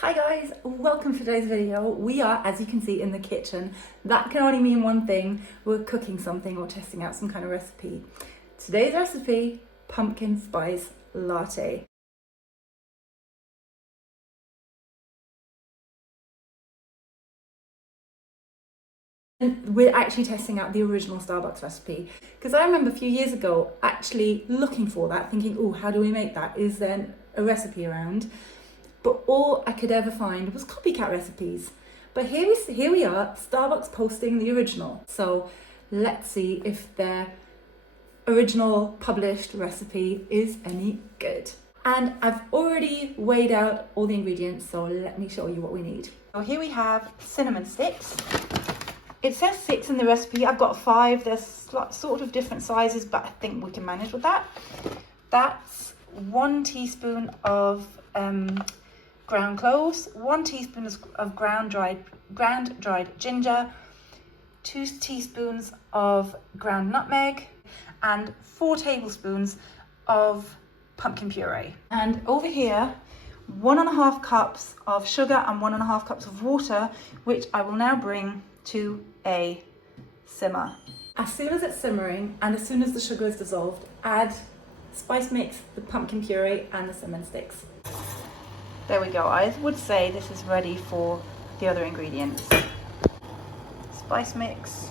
Hi guys, welcome to today's video. We are, as you can see, in the kitchen. That can only mean one thing: we're cooking something or testing out some kind of recipe. Today's recipe: pumpkin spice latte. And we're actually testing out the original Starbucks recipe because I remember a few years ago actually looking for that, thinking, oh, how do we make that? Is there a recipe around? But all I could ever find was copycat recipes. But here we are, Starbucks posting the original. So let's see if their original published recipe is any good. And I've already weighed out all the ingredients, so let me show you what we need. So here we have cinnamon sticks. It says 6 in the recipe. I've got 5. There's sort of different sizes, but I think we can manage with that. That's 1 teaspoon of ground cloves, 1 teaspoon of ground dried ginger, 2 teaspoons of ground nutmeg, and 4 tablespoons of pumpkin puree. And over here, 1.5 cups of sugar and 1.5 cups of water, which I will now bring to a simmer. As soon as it's simmering and as soon as the sugar is dissolved, add spice mix, the pumpkin puree and the cinnamon sticks. There we go. I would say this is ready for the other ingredients. Spice mix,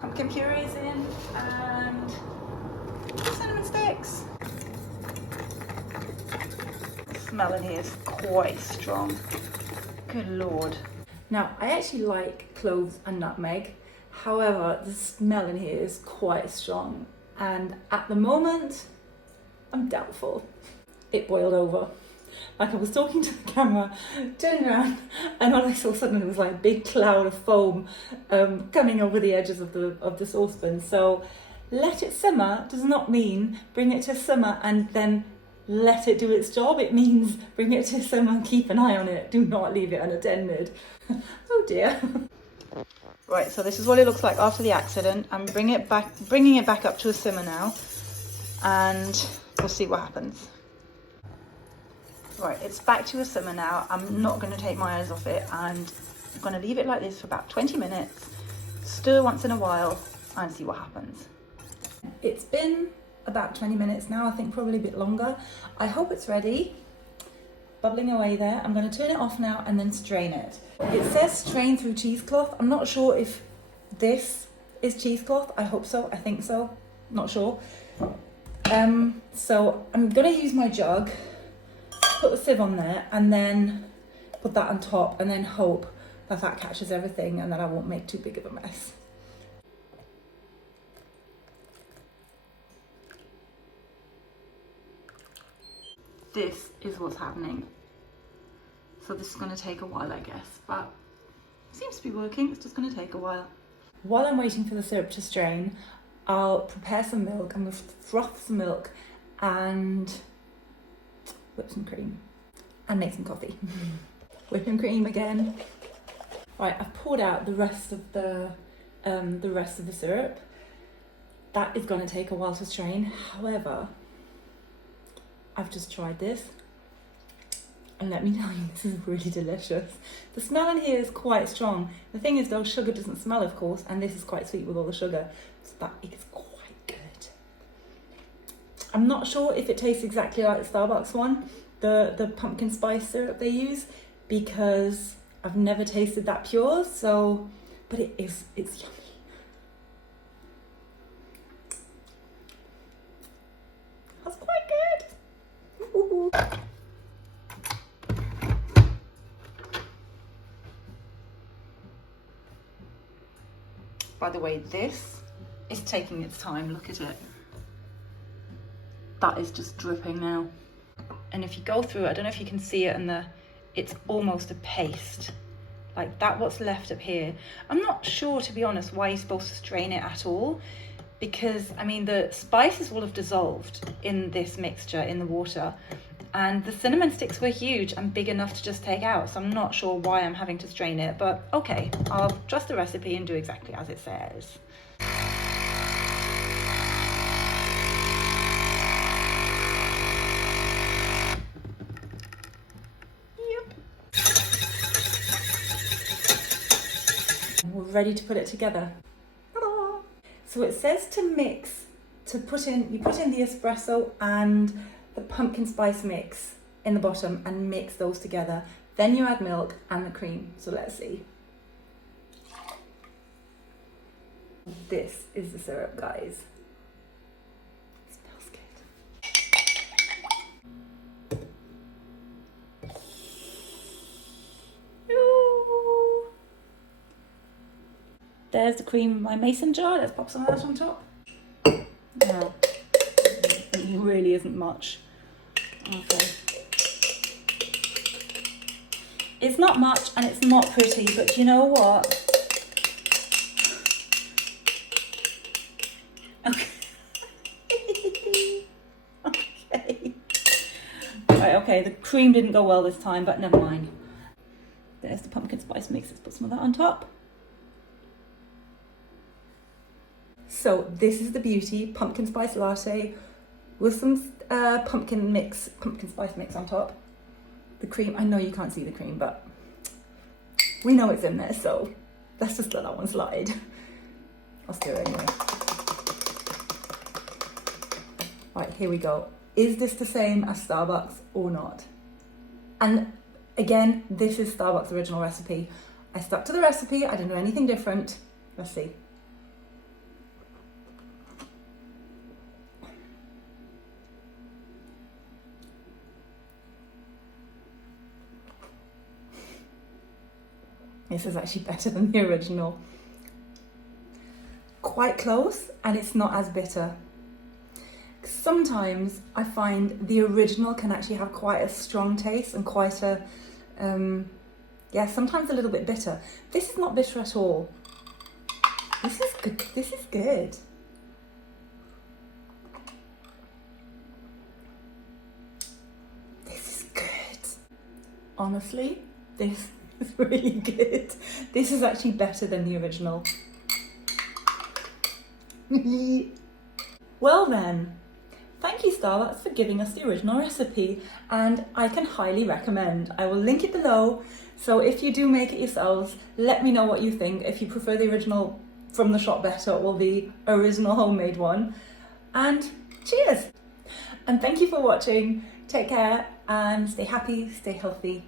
pumpkin puree is in, and cinnamon sticks. The smell in here is quite strong. Good Lord. Now, I actually like cloves and nutmeg. However, the smell in here is quite strong. And at the moment, I'm doubtful. It boiled over. Like I was talking to the camera, turned around, and all I saw suddenly was like a big cloud of foam coming over the edges of the saucepan. So let it simmer does not mean bring it to simmer and then let it do its job. It means bring it to simmer and keep an eye on it. Do not leave it unattended. Oh dear. Right, so this is what it looks like after the accident. I'm bringing it back up to a simmer now, and we'll see what happens. Right, it's back to a simmer now. I'm not going to take my eyes off it, and I'm going to leave it like this for about 20 minutes, stir once in a while, and see what happens. It's been about 20 minutes now, I think probably a bit longer. I hope it's ready. Bubbling away there. I'm going to turn it off now and then strain it. It says strain through cheesecloth. I'm not sure if this is cheesecloth. I hope so. I think so. Not sure. So I'm going to use my jug, put the sieve on there, and then put that on top, and then hope that that catches everything and that I won't make too big of a mess. This is what's happening. So this is going to take a while, I guess, but it seems to be working. It's just going to take a while. While I'm waiting for the syrup to strain, I'll prepare some milk. I'm going to froth some milk and whip some cream and make some coffee. Whipping cream again. Right, I've poured out the rest of the syrup. That is going to take a while to strain. However, I've just tried this, and let me tell you, this is really delicious. The smell in here is quite strong. The thing is though, sugar doesn't smell, of course, and this is quite sweet with all the sugar, so that is quite good. I'm not sure if it tastes exactly like the Starbucks one, the pumpkin spice syrup they use, because I've never tasted that pure, so, but it's yummy. That's quite good. Ooh. By the way, this is taking its time. Look at it. That is just dripping now. And if you go through it, I don't know if you can see it, and it's almost a paste. Like that, what's left up here. I'm not sure, to be honest, why you're supposed to strain it at all, because I mean the spices will have dissolved in this mixture in the water, and the cinnamon sticks were huge and big enough to just take out, so I'm not sure why I'm having to strain it, but okay, I'll trust the recipe and do exactly as it says. Yep. ready to put it together. Ta-da! So it says to mix, you put in the espresso and the pumpkin spice mix in the bottom and mix those together. Then you add milk and the cream. So let's see. This is the syrup, guys. It smells good. Ooh. There's the cream in my mason jar. Let's pop some of that on top. Now, it really isn't much. Okay. It's not much and it's not pretty, but you know what? Okay. Okay. Right, okay, the cream didn't go well this time, but never mind. There's the pumpkin spice mix. Let's put some of that on top. So this is the beauty, pumpkin spice latte with some pumpkin spice mix on top. The cream, I know you can't see the cream, but we know it's in there, so let's just let that one slide. I'll stir it anyway. Right, here we go. Is this the same as Starbucks or not? And again, this is Starbucks' original recipe. I stuck to the recipe, I didn't do anything different. Let's see. This is actually better than the original. Quite close, and it's not as bitter. Sometimes I find the original can actually have quite a strong taste and quite a, sometimes a little bit bitter. This is not bitter at all. This is good. This is good. This is good. Honestly, this is really good. This is actually better than the original. Well then, thank you Starbucks for giving us the original recipe, and I can highly recommend. I will link it below, so if you do make it yourselves, let me know what you think, if you prefer the original from the shop better or the original homemade one. And cheers! And thank you for watching. Take care and stay happy, stay healthy.